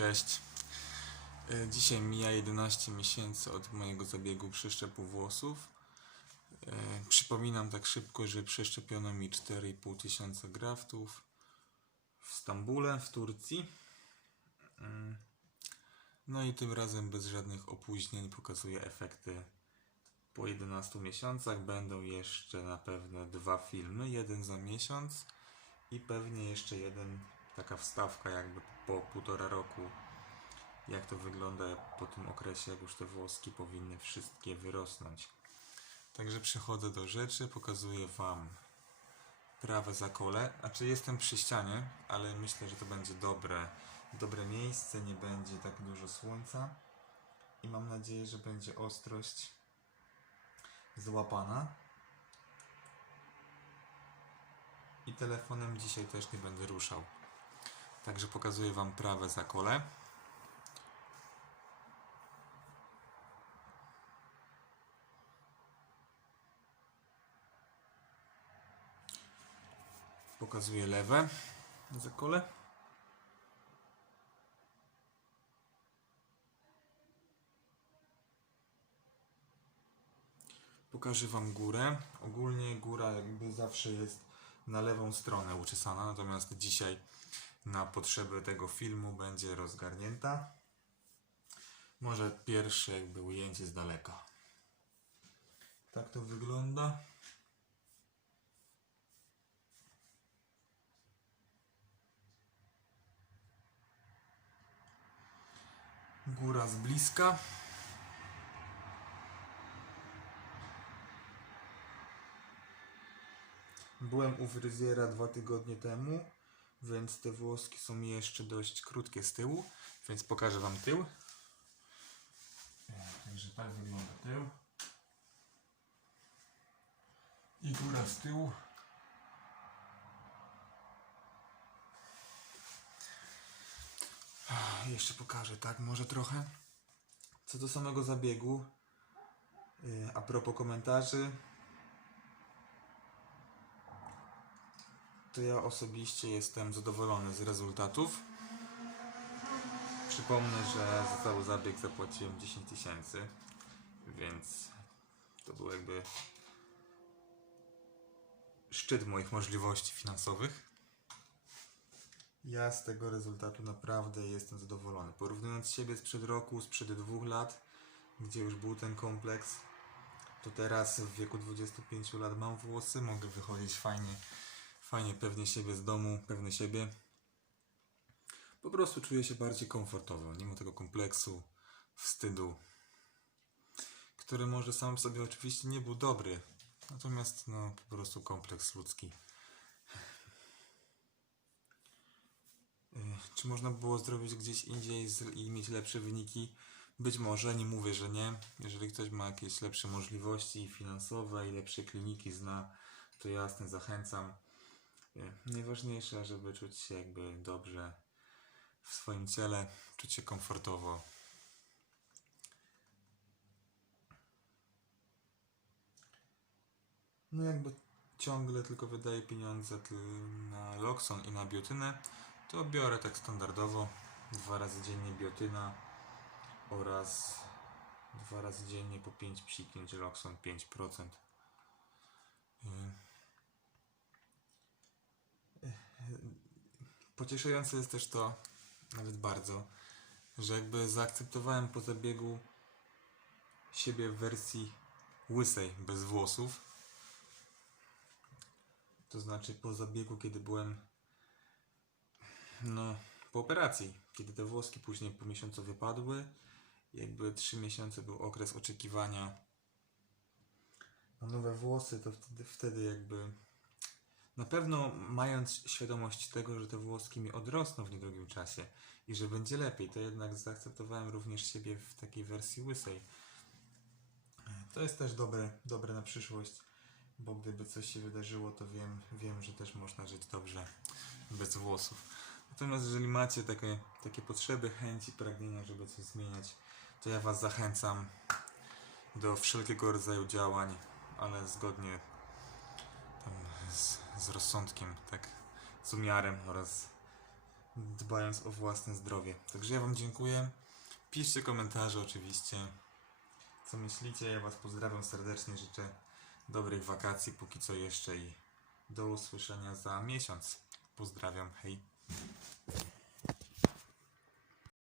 Cześć. E, Dzisiaj mija 11 miesięcy od mojego zabiegu przeszczepu włosów. E, Przypominam tak szybko, że przeszczepiono mi 4,5 tysiąca graftów w Stambule, w Turcji. Mm. No i tym razem bez żadnych opóźnień pokazuję efekty po 11 miesiącach. Będą jeszcze na pewno dwa filmy, jeden za miesiąc i pewnie jeszcze jeden taka wstawka jakby po półtora roku jak to wygląda po tym okresie, jak już te włoski powinny wszystkie wyrosnąć. Także przechodzę do rzeczy, pokazuję Wam prawe zakole. Znaczy jestem przy ścianie, ale myślę, że to będzie dobre, dobre miejsce, nie będzie tak dużo słońca i mam nadzieję, że będzie ostrość złapana. I telefonem dzisiaj też nie będę ruszał. Także pokazuję Wam prawe zakole. Pokazuję lewe zakole. Pokażę Wam górę. Ogólnie góra jakby zawsze jest na lewą stronę uczesana, natomiast dzisiaj na potrzeby tego filmu będzie rozgarnięta. Może pierwsze jakby ujęcie z daleka. Tak to wygląda. Góra z bliska. Byłem u fryzjera dwa tygodnie temu, więc te włoski są jeszcze dość krótkie z tyłu, więc pokażę Wam tył. Także tak wygląda tył. I góra z tyłu. Jeszcze pokażę, tak, może trochę. Co do samego zabiegu, yy, a propos komentarzy, to ja osobiście jestem zadowolony z rezultatów. Przypomnę, że za cały zabieg zapłaciłem 10 tysięcy, więc to był jakby szczyt moich możliwości finansowych. Ja z tego rezultatu naprawdę jestem zadowolony. Porównując siebie sprzed roku, sprzed dwóch lat, gdzie już był ten kompleks, to teraz w wieku 25 lat mam włosy, mogę wychodzić fajnie, fajnie pewnie siebie z domu, pewny siebie. Po prostu czuję się bardziej komfortowo, nie tego kompleksu, wstydu, który może sam sobie oczywiście nie był dobry, natomiast no po prostu kompleks ludzki. Y, Czy można było zrobić gdzieś indziej i mieć lepsze wyniki? Być może, nie mówię, że nie. Jeżeli ktoś ma jakieś lepsze możliwości finansowe i lepsze kliniki zna, to jasne, zachęcam. Y, Najważniejsze, żeby czuć się jakby dobrze w swoim ciele, czuć się komfortowo. No jakby ciągle tylko wydaję pieniądze na Loxon i na biotynę, to biorę tak standardowo dwa razy dziennie biotyna oraz dwa razy dziennie po 5 psiknięć Loxon 5%. Y, Pocieszające jest też to, nawet bardzo, że jakby zaakceptowałem po zabiegu siebie w wersji łysej, bez włosów. To znaczy po zabiegu, kiedy byłem no, po operacji, kiedy te włoski później po miesiącu wypadły, jakby 3 miesiące był okres oczekiwania na nowe włosy, to wtedy, wtedy jakby na pewno mając świadomość tego, że te włoski mi odrosną w niedługim czasie i że będzie lepiej, to jednak zaakceptowałem również siebie w takiej wersji łysej. To jest też dobre, dobre na przyszłość, bo gdyby coś się wydarzyło, to wiem, wiem, że też można żyć dobrze bez włosów. Natomiast jeżeli macie takie, takie potrzeby, chęci, pragnienia, żeby coś zmieniać, to ja Was zachęcam do wszelkiego rodzaju działań, ale zgodnie z, z rozsądkiem, tak, z umiarem oraz dbając o własne zdrowie. Także ja Wam dziękuję. Piszcie komentarze oczywiście, co myślicie. Ja Was pozdrawiam serdecznie, życzę dobrych wakacji póki co jeszcze i do usłyszenia za miesiąc. Pozdrawiam, hej.